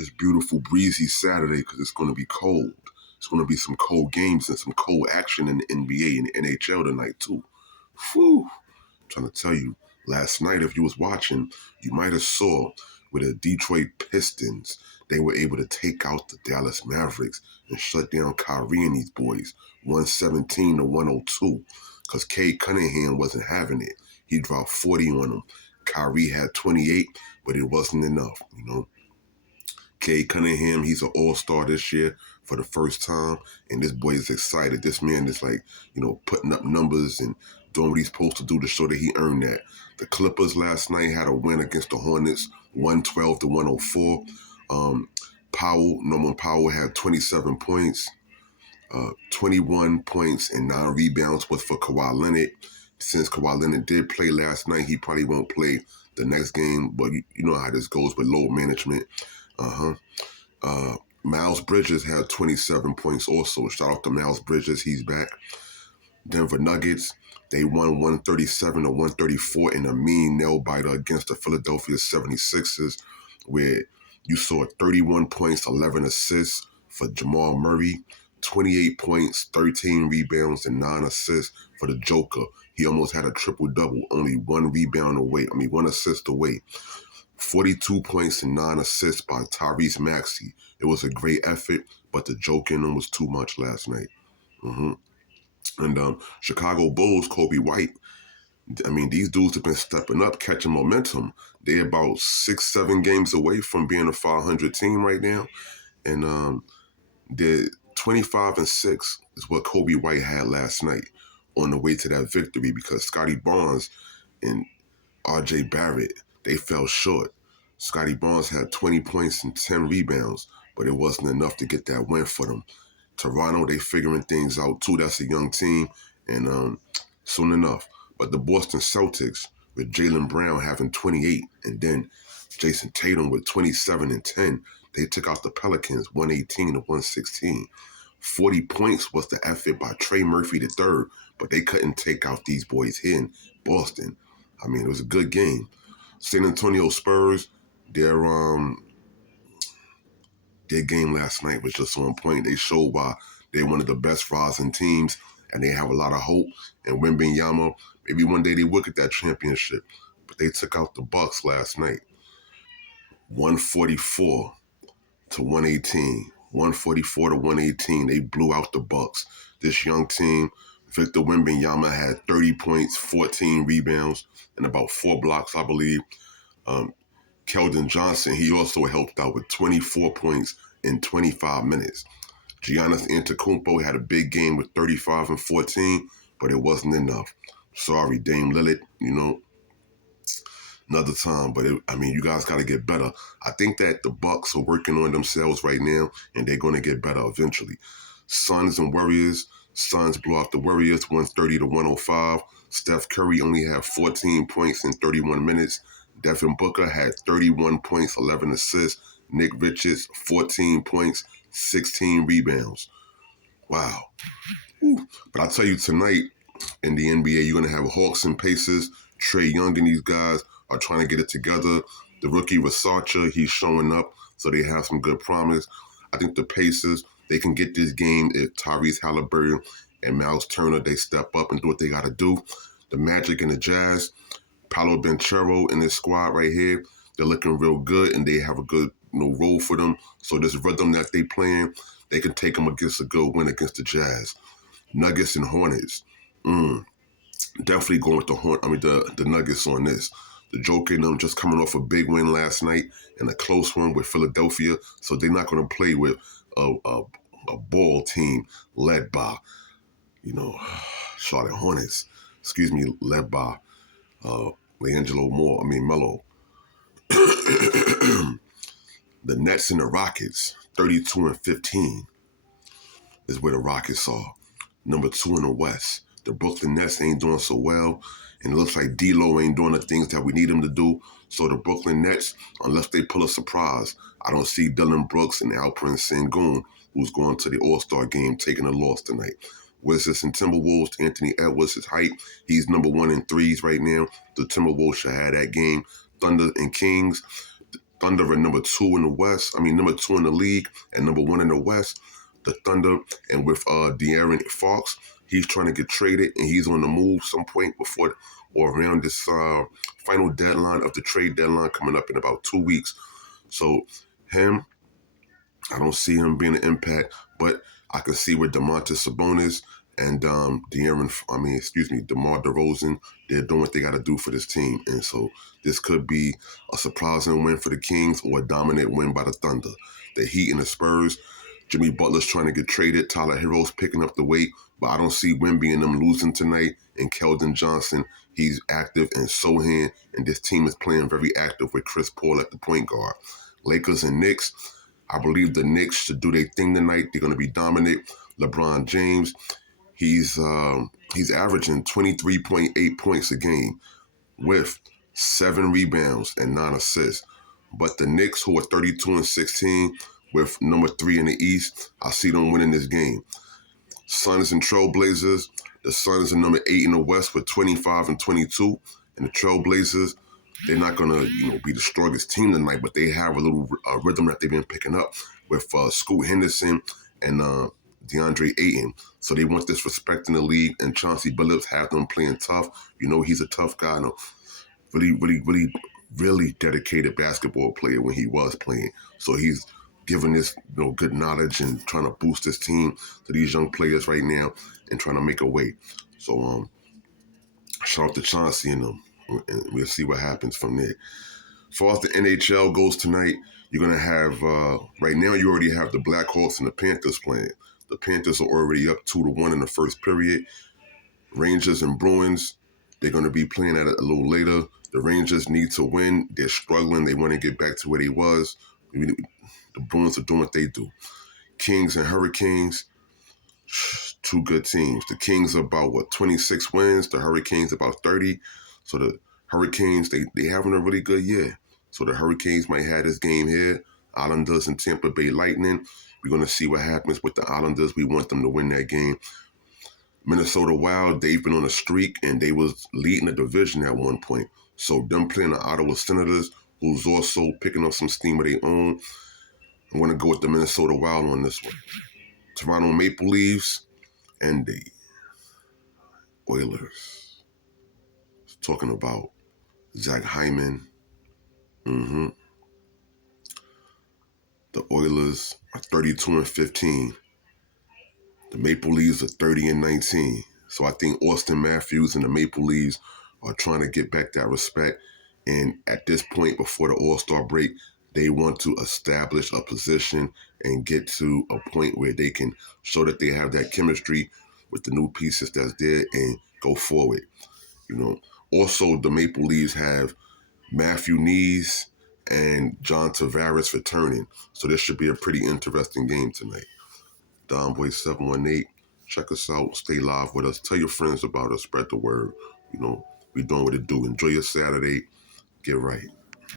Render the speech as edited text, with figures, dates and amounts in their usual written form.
this beautiful breezy Saturday because it's going to be cold. It's going to be some cold games and some cold action in the NBA and the NHL tonight too. Whew. I'm trying to tell you, last night if you was watching, you might have saw with the Detroit Pistons, they were able to take out the Dallas Mavericks and shut down Kyrie and these boys, 117 to 102, because Cade Cunningham wasn't having it. He dropped 40 on them. Kyrie had 28, but it wasn't enough, you know. Cade Cunningham, he's an all-star this year for the first time, and this boy is excited. This man is like, putting up numbers and doing what he's supposed to do to show that he earned that. The Clippers last night had a win against the Hornets, 112 to 104. Norman Powell had 27 points, 21 points and 9 rebounds was for Kawhi Leonard. Since Kawhi Leonard did play last night, he probably won't play the next game, but you know how this goes with load management. Miles Bridges had 27 points also. Shout out to Miles Bridges, he's back. Denver Nuggets, they won 137 to 134 in a mean nail-biter against the Philadelphia 76ers, where you saw 31 points, 11 assists for Jamal Murray, 28 points, 13 rebounds, and 9 assists for the Joker. He almost had a triple-double, only one assist away. 42 points and 9 assists by Tyrese Maxey. It was a great effort, but the joke in them was too much last night. And Chicago Bulls, Kobe White, these dudes have been stepping up, catching momentum. They're about 6-7 games away from being a 500 team right now. And they're 25-6 is what Kobe White had last night on the way to that victory because Scotty Barnes and R.J. Barrett, they fell short. Scotty Barnes had 20 points and 10 rebounds, but it wasn't enough to get that win for them. Toronto, they figuring things out too. That's a young team, and soon enough. But the Boston Celtics, with Jaylen Brown having 28, and then Jason Tatum with 27 and 10, they took out the Pelicans 118 to 116. 40 points was the effort by Trey Murphy III, but they couldn't take out these boys here in Boston. It was a good game. San Antonio Spurs, their game last night was just on point. They showed why they're one of the best rising teams, and they have a lot of hope. And Wembanyama, maybe one day they will get that championship. But they took out the Bucks last night, 144 to 118. 144 to 118. They blew out the Bucks. This young team, Victor Wembanyama had 30 points, 14 rebounds, and about 4 blocks, I believe. Keldon Johnson, he also helped out with 24 points in 25 minutes. Giannis Antetokounmpo had a big game with 35 and 14, but it wasn't enough. Sorry, Dame Lillard, another time. But you guys got to get better. I think that the Bucks are working on themselves right now, and they're going to get better eventually. Suns and Warriors. Suns blew out the Warriors 130 to 105. Steph Curry only had 14 points in 31 minutes. Devin Booker had 31 points, 11 assists. Nick Richards, 14 points, 16 rebounds. Wow. Ooh. But I tell you, tonight in the NBA, you're going to have Hawks and Pacers. Trae Young and these guys are trying to get it together. The rookie Versace, he's showing up, so they have some good promise. I think the Pacers, they can get this game if Tyrese Halliburton and Miles Turner, they step up and do what they got to do. The Magic and the Jazz, Paolo Banchero and this squad right here, they're looking real good, and they have a good role for them. So this rhythm that they playing, they can take them against a good win against the Jazz. Nuggets and Hornets. Definitely going with the Nuggets on this. The Joker and them just coming off a big win last night and a close one with Philadelphia, so they're not going to play with a ball team led by, Charlotte Hornets. Led by Melo. The Nets and the Rockets, 32 and 15 is where the Rockets are. Number 2 in the West. The Brooklyn Nets ain't doing so well, and it looks like D'Lo ain't doing the things that we need him to do. So the Brooklyn Nets, unless they pull a surprise, I don't see Dylan Brooks and Alperen Sengun, who's going to the All-Star game, taking a loss tonight. Wizards and Timberwolves, Anthony Edwards is hype. He's number 1 in threes right now. The Timberwolves should have that game. Thunder and Kings, Thunder are number 2 in the West. I mean, number 2 in the league and number 1 in the West. The Thunder, and with De'Aaron Fox, he's trying to get traded, and he's on the move some point before or around this final deadline of the trade deadline coming up in about 2 weeks. So him, I don't see him being an impact, but I can see where Domantas Sabonis and DeMar DeRozan, they're doing what they got to do for this team. And so this could be a surprising win for the Kings or a dominant win by the Thunder. The Heat and the Spurs, Jimmy Butler's trying to get traded. Tyler Hero's picking up the weight, but I don't see Wemby and them losing tonight. And Keldon Johnson, he's active, and Sohan, and this team is playing very active with Chris Paul at the point guard. Lakers and Knicks, I believe the Knicks should do their thing tonight. They're going to be dominant. LeBron James, he's averaging 23.8 points a game with 7 rebounds and 9 assists. But the Knicks, who are 32-16 with number 3 in the East, I see them winning this game. Suns and Trailblazers, the Suns are number 8 in the West with 25-22, and the Trailblazers, they're not gonna, be the strongest team tonight, but they have a little rhythm that they've been picking up with Scoot Henderson and DeAndre Ayton. So they want this respect in the league, and Chauncey Billups have them playing tough. He's a tough guy, really dedicated basketball player when he was playing. So he's giving this good knowledge and trying to boost his team to these young players right now and trying to make a way. So shout out to Chauncey and them. And we'll see what happens from there. As far as the NHL goes tonight, you're going to have, right now you already have the Blackhawks and the Panthers playing. The Panthers are already up 2-1 in the first period. Rangers and Bruins, they're going to be playing at it a little later. The Rangers need to win. They're struggling. They want to get back to where they was. The Bruins are doing what they do. Kings and Hurricanes, 2 good teams. The Kings are about, 26 wins. The Hurricanes about 30. So the Hurricanes, they having a really good year. So the Hurricanes might have this game here. Islanders and Tampa Bay Lightning. We're going to see what happens with the Islanders. We want them to win that game. Minnesota Wild, they've been on a streak, and they was leading the division at one point. So them playing the Ottawa Senators, who's also picking up some steam of their own, I'm going to go with the Minnesota Wild on this one. Toronto Maple Leafs and the Oilers. Talking about Zach Hyman. The Oilers are 32-15. The Maple Leafs are 30-19. So I think Austin Matthews and the Maple Leafs are trying to get back that respect. And at this point, before the All-Star break, they want to establish a position and get to a point where they can show that they have that chemistry with the new pieces that's there and go forward. Also, the Maple Leafs have Matthew Knees and John Tavares returning. So this should be a pretty interesting game tonight. Don Boy 718. Check us out. Stay live with us. Tell your friends about us. Spread the word. We doing what it do. Enjoy your Saturday. Get right.